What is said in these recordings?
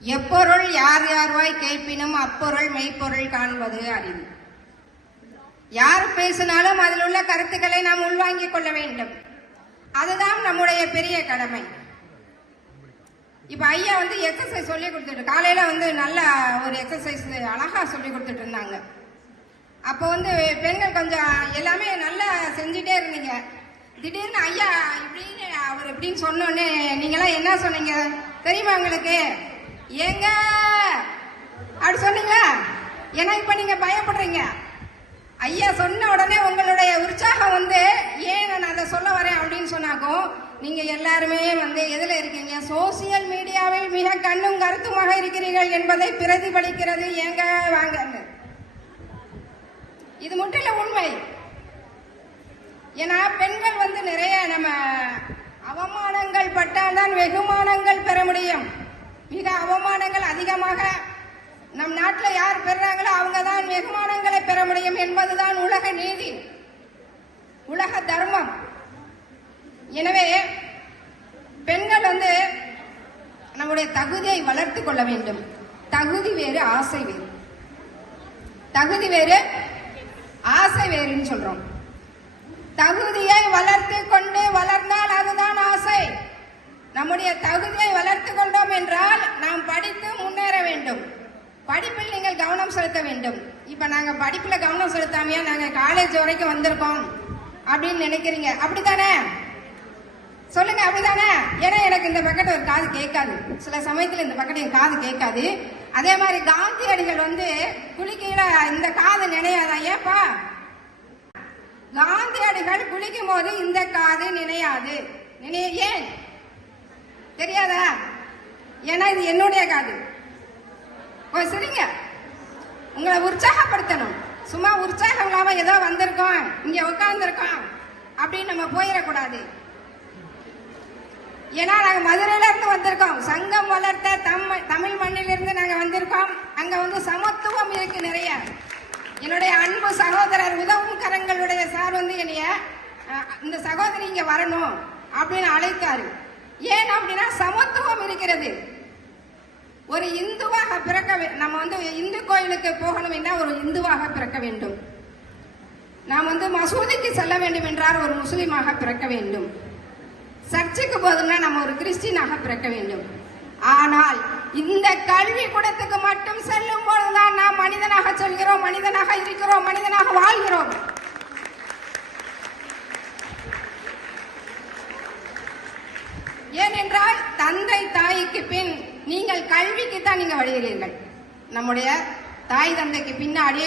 எப்பொருள் யார் யார்வாய் கேட்பினும் அப்பொருள் மெய்ப்பொருள் காண்பது அறிவு. யார் பேசினாலும் அதில் உள்ள கருத்துக்களை நாம் உள்வாங்கிக் கொள்ள வேண்டும். அதுதான் நம்முடைய பெரிய கடமை. இப்ப ஐயா வந்து எக்ஸசைஸ் சொல்லி கொடுத்துட்டு காலையில வந்து நல்ல ஒரு எக்ஸசைஸ் அழகா சொல்லி கொடுத்துட்டு இருந்தாங்க. அப்போ வந்து பெண்கள் கொஞ்சம் எல்லாமே நல்லா செஞ்சுட்டே இருந்தீங்க. திடீர்னு ஐயா இப்படின்னு அவர் இப்படின்னு சொன்னோன்னே நீங்களாம் என்ன சொன்னீங்க? தெரியுமா உங்களுக்கு? ஏங்க! அப்படி சொன்னீங்களா? ஏன்னா இப்ப நீங்க பயப்படுறீங்க. ஐயா சொன்ன உடனே உங்களுடைய உற்சாகம் வந்து ஏன் நான் அதை சொல்ல வரேன்? அப்படின்னு சொன்னாக்கும் நீங்க எல்லாருமே வந்து எதுல இருக்கீங்க? சோசியல் மீடியாவில் மிக கண்ணும் கருத்துமாக இருக்கிறீர்கள் என்பதை பிரதிபலிக்கிறது. ஏங்க வாங்க இது முற்றிலும் உண்மை. ஏன்னா பெண்கள் வந்து நிறைய நம்ம அவமானங்கள் பட்டால்தான் வெகுமானங்கள் பெற முடியும். மிக அவமானங்கள் அதிகமாக நம் நாட்டில் யார் பெறாங்களோ அவங்க தான் வெகுமானங்களை பெற முடியும் என்பதுதான் உலக நீதி உலக தர்மம். எனவே பெண்கள் வந்து நம்முடைய தகுதியை வளர்த்து கொள்ள வேண்டும். தகுதி வேறு ஆசை வேறு. தகுதி வேறு ஆசை வேறுன்னு சொல்றோம். தகுதியை வளர்த்து கொண்டு வளர்ந்தால் அதுதான் நம்முடைய தகுதியை வளர்த்து கொண்டோம் என்றால் நாம் படித்து முன்னேற வேண்டும். படிப்பில் நீங்கள் கவனம் செலுத்த வேண்டும். இப்ப நாங்க படிப்புல கவனம் செலுத்தாமையா? நாங்க காலேஜ் வரைக்கும் வந்திருக்கோம். அப்படின்னு நினைக்கிறீங்க. அப்படித்தானே? சொல்லுங்க அப்படிதானே ஏன்னா எனக்கு இந்த பக்கத்து ஒரு காது கேட்காது. சில சமயத்துல இந்த பக்கெட் என் காது கேட்காது. அதே மாதிரி காந்தியடிகள் வந்து குளிக்கையில இந்த காது நினையாதான் ஏப்பா? காந்தியடிகள் குளிக்கும் போது இந்த காது நினையாது. நினைய ஏன்? தெரியாதா? ஏன்னா இது என்னுடைய காது. ஓ சரிங்க. உங்களை உற்சாகப்படுத்தணும். சும்மா உற்சாகம் இல்லாம ஏதோ வந்திருக்கோம். இங்க உட்கார்ந்துருக்கோம். அப்படின்னு நம்ம போயிடக்கூடாது. ஏன்னா நாங்க மதுரையில இருந்து வந்திருக்கோம். சங்கம் வளர்த்த தமிழ் தமிழ் மண்ணிலிருந்து நாங்க வந்திருக்கோம். அங்க வந்து சமத்துவம் இருக்கு நிறைய. என்னுடைய அன்பு சகோதரர் உதவும் கரங்களுடைய சார் வந்து என்னைய இந்த சகோதரி இங்க வரணும் அப்படின்னு அழைத்தாரு. ஏன் அப்படின்னா சமத்துவம் இருக்கிறது. ஒரு இந்துவாக பிறக்க நம்ம வந்து இந்து கோயிலுக்கு போகணும்னா ஒரு இந்துவாக பிறக்க வேண்டும். நாம் வந்து மசூதிக்கு செல்ல வேண்டும் என்றால் ஒரு முஸ்லீமாக பிறக்க வேண்டும். சர்ச்சுக்கு போதும்னா நம்ம ஒரு கிறிஸ்டினாக பிறக்க வேண்டும். ஆனால் இந்த கல்வி கூடத்துக்கு மட்டும் செல்லும் பொழுதுதான் நாம் மனிதனாக சொல்கிறோம் மனிதனாக இருக்கிறோம் மனிதனாக வாழ்கிறோம். ஏனென்றால் தந்தை தாய்க்கு பின் நீங்கள் கல்விக்கு தான் நீங்க வருகிறீர்கள். நம்முடைய தாய் தந்தைக்கு பின்னாடி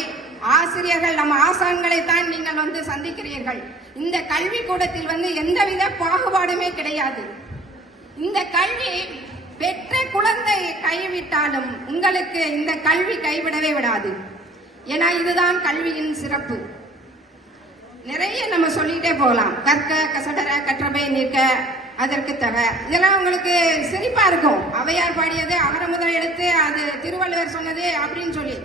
ஆசிரியர்கள் நம்ம ஆசான்களை தான் நீங்கள் வந்து சந்திக்கிறீர்கள். இந்த கல்வி கூடத்தில் வந்து எந்தவித பாகுபாடுமே கிடையாது. இந்த கல்வி பெற்ற குழந்தை கைவிட்டாலும் உங்களுக்கு இந்த கல்வி கைவிடவே விடாது. ஏன்னா இதுதான் கல்வியின் சிறப்பு. நிறைய நம்ம சொல்லிட்டே போகலாம். கற்க கசடர கற்றபை நிற்க அதற்கு தக இதெல்லாம் உங்களுக்கு சிரிப்பா இருக்கும். அவையார் பாடியது அவரை முதல் எடுத்து அது திருவள்ளுவர் சொன்னது அப்படின்னு சொல்லி.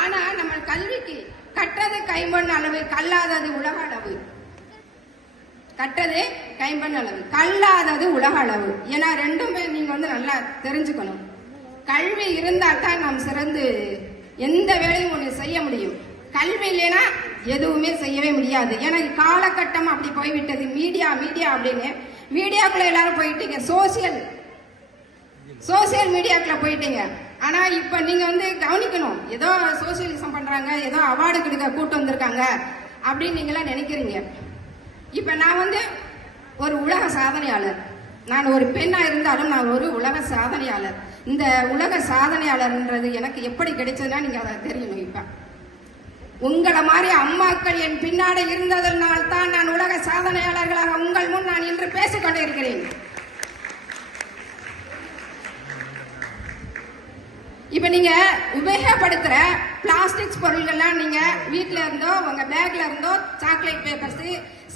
ஆனா நம்ம கல்விக்கு கற்றது கைமண் அளவு கல்லாதது உலக அளவு. கற்றது கைம்பண் அளவு கல்லாதது உலக அளவு. ஏன்னா ரெண்டுமே நீங்க வந்து நல்லா தெரிஞ்சுக்கணும். கல்வி இருந்தால் தான் நாம் சிறந்து எந்த வேலையும் ஒண்ணு செய்ய முடியும். கல்வி இல்லைன்னா எதுவுமே செய்யவே முடியாது. ஏன்னா காலகட்டம் அப்படி போய்விட்டது. மீடியா மீடியா அப்படின்னு மீடியாக்குள்ள எல்லாரும் போயிட்டீங்க. சோசியல் சோசியல் மீடியாக்குள்ள போயிட்டீங்க. ஆனா இப்ப நீங்க வந்து கவனிக்கணும். ஏதோ சோசியலிசம் பண்றாங்க ஏதோ அவார்டு கொடுக்க கூட்டு வந்திருக்காங்க அப்படின்னு நீங்களாம் நினைக்கிறீங்க. இப்ப நான் வந்து ஒரு உலக சாதனையாளர். நான் ஒரு பெண்ணா இருந்தாலும் நான் ஒரு உலக சாதனையாளர். இந்த உலக சாதனையாளர்ன்றது எனக்கு எப்படி கிடைச்சதுன்னா நீங்க அதை தெரியணும் இப்ப. உங்களை மாதிரி அம்மாக்கள் என் பின்னாடி இருந்ததனால் தான் நான் உலக சாதனையாளர்களாக உங்கள் முன் நான் இன்று பேசிக் கொண்டிருக்கிறேன் இப்ப நீங்க உபயோகப்படுத்துற பிளாஸ்டிக்ஸ் பொருள்கள்லாம் நீங்க வீட்ல இருந்தோ உங்க பேக்ல இருந்தோ சாக்லேட் பேப்பர்ஸ்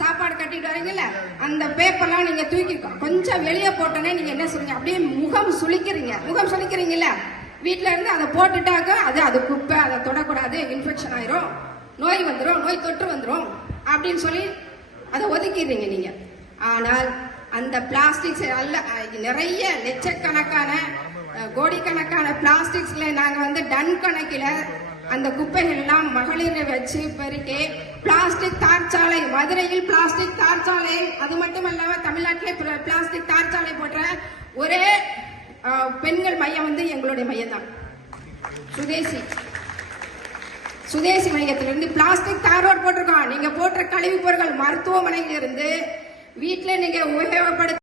சாப்பாடு கட்டிட்டு வரீங்கல்ல அந்த பேப்பர்லாம் நீங்க தூக்கி கொஞ்சம் வெளியே போட்டோன்னே நீங்க என்ன சொல்றீங்க? அப்படியே முகம் சுளிக்கிறீங்க. முகம் சுளிக்கிறீங்கல்ல? வீட்டில் இருந்து அதை போட்டுட்டாக்க அது அது குப்பை அதை தொடக்கூடாது இன்ஃபெக்ஷன் ஆயிரும். நோய் வந்துடும் நோய் தொற்று வந்துடும் அப்படின்னு சொல்லி அதை ஒதுக்கிடுறீங்க நீங்க. ஆனால் அந்த பிளாஸ்டிக்ஸ் அல்ல நிறைய லட்சக்கணக்கான கோடிக்கணக்கான பிளாஸ்டிக்ஸ்ல நாங்க வந்து டன் கணக்கில அந்த குப்பைகள் எல்லாம் மகளிரை வச்சு பெருக்கி பிளாஸ்டிக் தார்ச்சாலை மதுரையில் பிளாஸ்டிக் தார்ச்சாலை அது மட்டும் இல்லாமல் தமிழ்நாட்டிலே பிளாஸ்டிக் தார்ச்சாலை போட்ட ஒரே பெண்கள் மையம் வந்து எங்களுடைய மையம் தான் சுதேசி. சுதேசி மையத்திலிருந்து பிளாஸ்டிக் தார் போட்டிருக்கான். போட்டிருக்கோம் நீங்க போட்ட கழிவுப் பொருட்கள் மருத்துவமனையிலிருந்து வீட்டுல நீங்க உபயோகப்படுத்த